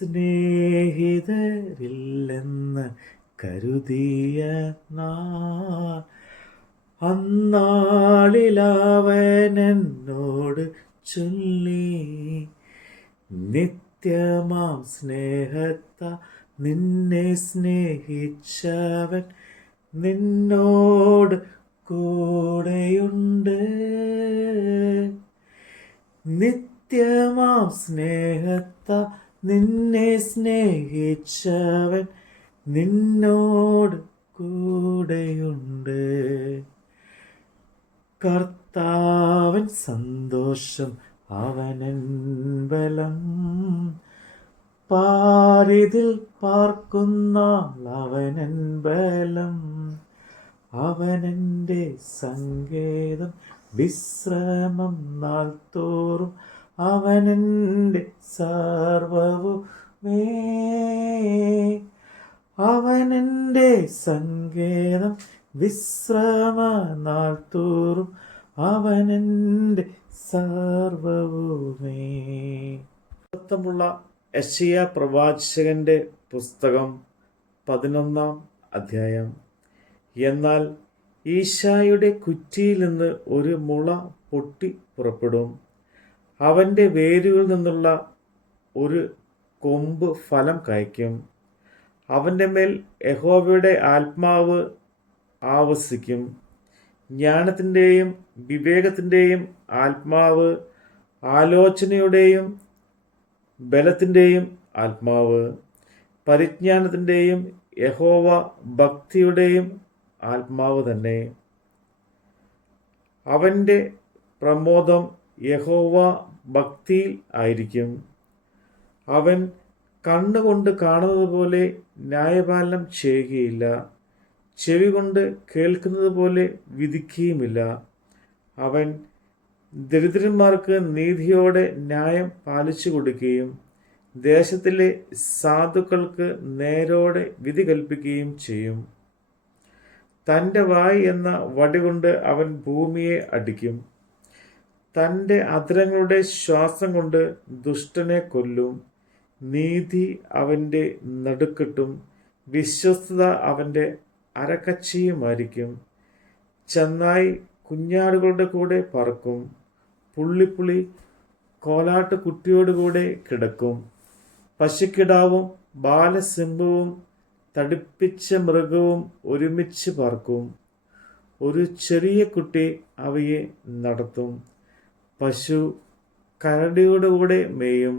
സ്നേഹിതരില്ലെന്ന് കരുതിയ അന്നാളിലാവനോട് ചൊല്ലി നിത്യമാം സ്നേഹത്ത നിന്നെ സ്നേഹിച്ചവൻ നിന്നോട് കൂടെയുണ്ട്. നിത്യമാം സ്നേഹത്ത നിന്നെ സ്നേഹിച്ചവൻ നിന്നോട് കൂടെയുണ്ട്. കർത്താവൻ സന്തോഷം അവനൻ ബലം. പാരിതിൽ പാർക്കുന്ന അവനൻ ബലം. അവനെന്റെ സങ്കേതം വിശ്രമം നാൾ തോറും അവനെന്റെ സർവവുമേ. അവനെന്റെ സങ്കേതം വിശ്രമ നാൾ തോറും അവനെന്റെ സർവവുമേ. മൊത്തമുള്ള യശയ പ്രവാചകന്റെ പുസ്തകം പതിനൊന്നാം അധ്യായം. എന്നാൽ ഈശായുടെ കുറ്റിയിൽ നിന്ന് ഒരു മുള പൊട്ടി പുറപ്പെടും. അവന്റെ വേരുകളിൽ നിന്നുള്ള ഒരു കൊമ്പ് ഫലം കായ്ക്കും. അവന്റെ മേൽ യഹോവയുടെ ആത്മാവ് ആവസിക്കും. ജ്ഞാനത്തിന്റെയും വിവേകത്തിന്റെയും ആത്മാവ് ആലോചനയുടെയും ബലത്തിന്റെയും ആത്മാവ് പരിജ്ഞാനത്തിന്റെയും യഹോവ ഭക്തിയുടെയും ആത്മാവ് തന്നെ. അവന്റെ പ്രമോദം യഹോവ ഭക്തിയിൽ ആയിരിക്കും. അവൻ കണ്ണുകൊണ്ട് കാണുന്നത് പോലെ ന്യായപാലനം ചെയ്യുകയില്ല. ചെവി കൊണ്ട് കേൾക്കുന്നത് പോലെ വിധിക്കുകയുമില്ല. അവൻ ദരിദ്രന്മാർക്ക് നീതിയോടെ ന്യായം പാലിച്ചു കൊടുക്കുകയും ദേശത്തിലെ സാധുക്കൾക്ക് നേരോടെ വിധി കൽപ്പിക്കുകയും ചെയ്യും. തന്റെ വായ് എന്ന വടി കൊണ്ട് അവൻ ഭൂമിയെ അടിക്കും. തന്റെ അധരങ്ങളുടെ ശ്വാസം കൊണ്ട് ദുഷ്ടനെ കൊല്ലും. നീതി അവന്റെ നടുക്കെട്ടും വിശ്വസ്തത അവന്റെ അരക്കച്ചിയുമായിരിക്കും. ചെന്നായി കുഞ്ഞാടുകളുടെ കൂടെ പറക്കും. പുള്ളിപ്പുളി കോലാട്ട് കുട്ടിയോടുകൂടെ കിടക്കും. പശുക്കിടാവും ബാലസിംഹവും തടിപ്പിച്ച മൃഗവും ഒരുമിച്ച് പറക്കും. ഒരു ചെറിയ കുട്ടി അവയെ നടത്തും. പശു കരടിയുടെ കൂടെ മേയും.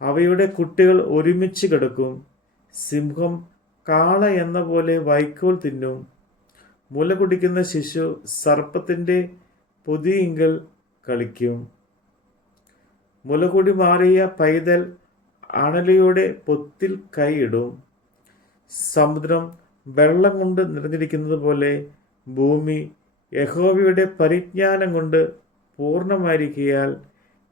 അവയുടെ കുട്ടികൾ ഒരുമിച്ച് കിടക്കും. സിംഹം കാള എന്ന പോലെ വൈക്കോൽ തിന്നും. മുല കുടിക്കുന്ന ശിശു സർപ്പത്തിന്റെ പൊതിയിങ്കൽ കളിക്കും. മുലകുടി മാറിയ പൈതൽ അണലിയുടെ പൊത്തിൽ കൈയിടും സമുദ്രം വെള്ളം കൊണ്ട് നിറഞ്ഞിരിക്കുന്നത് പോലെ ഭൂമി യഹോവയുടെ പരിജ്ഞാനം കൊണ്ട് പൂർണമായിരിക്കയാൽ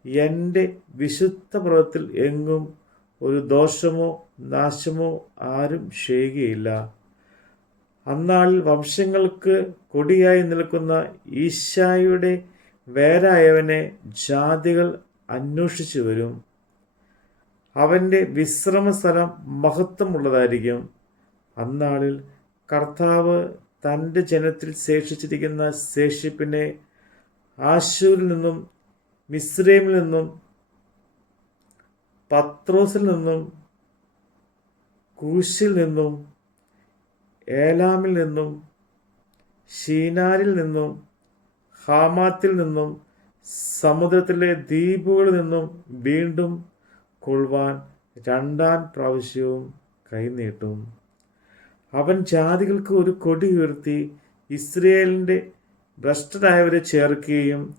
എന്റെ വിശുദ്ധ പ്രവത്തിൽ എങ്ങും ഒരു ദോഷമോ നാശമോ ആരും ചെയ്യുകയില്ല. അന്നാളിൽ വംശങ്ങൾക്ക് കൊടിയായി നിൽക്കുന്ന ഈശായുടെ വേരായവനെ ജാതികൾ അന്വേഷിച്ചു വരും. അവന്റെ വിശ്രമസ്ഥലം മഹത്വമുള്ളതായിരിക്കും. അന്നാളിൽ കർത്താവ് തന്റെ ജനത്തിൽ ശേഷിച്ചിരിക്കുന്ന ശേഷിപ്പിനെ ആശൂരിൽ നിന്നും മിസ്രൈമിൽ നിന്നും പത്രോസിൽ നിന്നും കൂശിൽ നിന്നും ഏലാമിൽ നിന്നും ഷീനാരിൽ നിന്നും ഹാമാത്തിൽ നിന്നും സമുദ്രത്തിലെ ദ്വീപുകളിൽ നിന്നും വീണ്ടും കൊള്ളുവാൻ രണ്ടാം പ്രാവശ്യവും കൈനീട്ടും അവൻ ജാതികൾക്ക് ഒരു കൊടി ഉയർത്തി ഇസ്രയേലിന്റെ ഭ്രഷ്ടരായവരെ ചേർക്കുകയും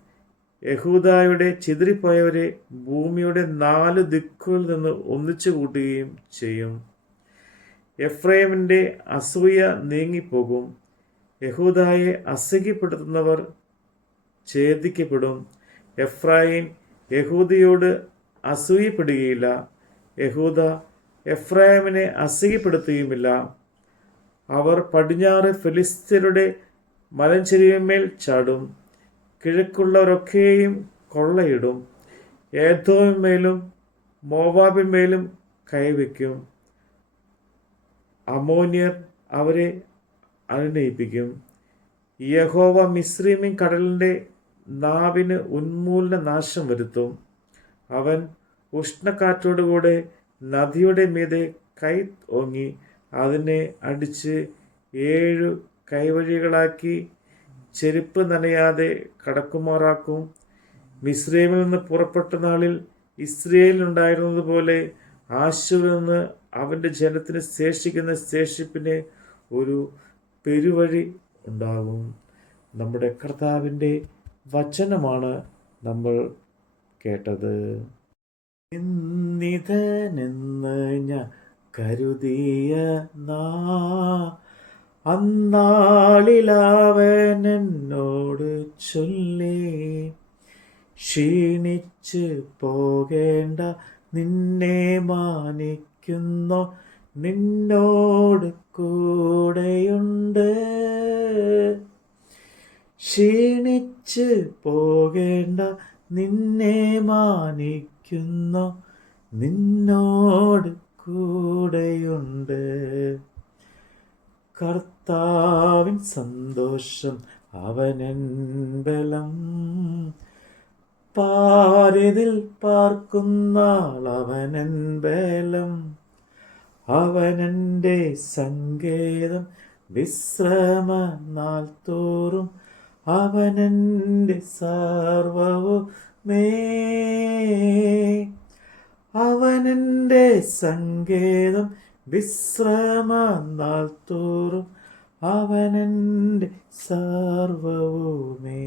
യഹൂദായുടെ ചിതറിപ്പോയവരെ ഭൂമിയുടെ നാല് ദിക്കുകളിൽ നിന്ന് ഒന്നിച്ചു കൂട്ടുകയും ചെയ്യും. എഫ്രൈമിന്റെ അസൂയ നീങ്ങിപ്പോകും. യഹൂദായെ അസഹ്യപ്പെടുത്തുന്നവർ ഛേദിക്കപ്പെടും. എഫ്രായിം യഹൂദയോട് അസൂയപ്പെടുകയില്ല. യഹൂദ എഫ്രായിമിനെ അസഹ്യപ്പെടുത്തുകയുമില്ല. അവർ പടിഞ്ഞാറ് ഫിലിസ്തീനരുടെ മലഞ്ചെരിവിന്മേൽ ചാടും. കിഴക്കുള്ളവരൊക്കെയും കൊള്ളയിടും. ഏതോവിന്മേലും മോവാബിന്മേലും കൈവയ്ക്കും. അമോനിയർ അവരെ അനുനയിപ്പിക്കും. യഹോവ മിസ്രീമിൻ കടലിന്റെ നാവിന് ഉന്മൂലന നാശം വരുത്തും. അവൻ ഉഷ്ണക്കാറ്റോടുകൂടെ നദിയുടെ മീതെ കൈ ഓങ്ങി അതിനെ അടിച്ച് ഏഴു കൈവഴികളാക്കി ചെരുപ്പ് നനയാതെ കടക്കുമാറാക്കും. മിസ്രൈമിൽ നിന്ന് പുറപ്പെട്ട നാളിൽ ഇസ്രയേലിനുണ്ടായിരുന്നതുപോലെ ആശുവിൽ നിന്ന് അവന്റെ ജനത്തിന് ശേഷിക്കുന്ന ശേഷിപ്പിന് ഒരു പെരുവഴി ഉണ്ടാകും. നമ്മുടെ കർത്താവിന്റെ വചനമാണ് നമ്മൾ കേട്ടത്. നിധനെന്ന് ഞാൻ കരുതിയ നാ അന്നാളിലവൻ എന്നോട് ചൊല്ലി ക്ഷീണിച്ച് പോകേണ്ട നിന്നെ മാനിക്കുന്നു നിന്നോട് കൂടെയുണ്ട്. ക്ഷീണിച്ച് പോകേണ്ട നിന്നെ മാനിക്കുന്നു നിന്നോട് കൂടെയുണ്ട്. കർത്താവിൻ സന്തോഷം അവനൻ ബലം. പാരിതിൽ പാർക്കുന്നാൾ അവനൻ ബലം. അവനന്റെ സങ്കേതം വിശ്രമ നാൾ തോറും അവനന്റെ സർവവും മേ അവനന്റെ സങ്കേതം വിശ്രമ നാൾ തോറും അവനെന്റെ സർവവുമേ.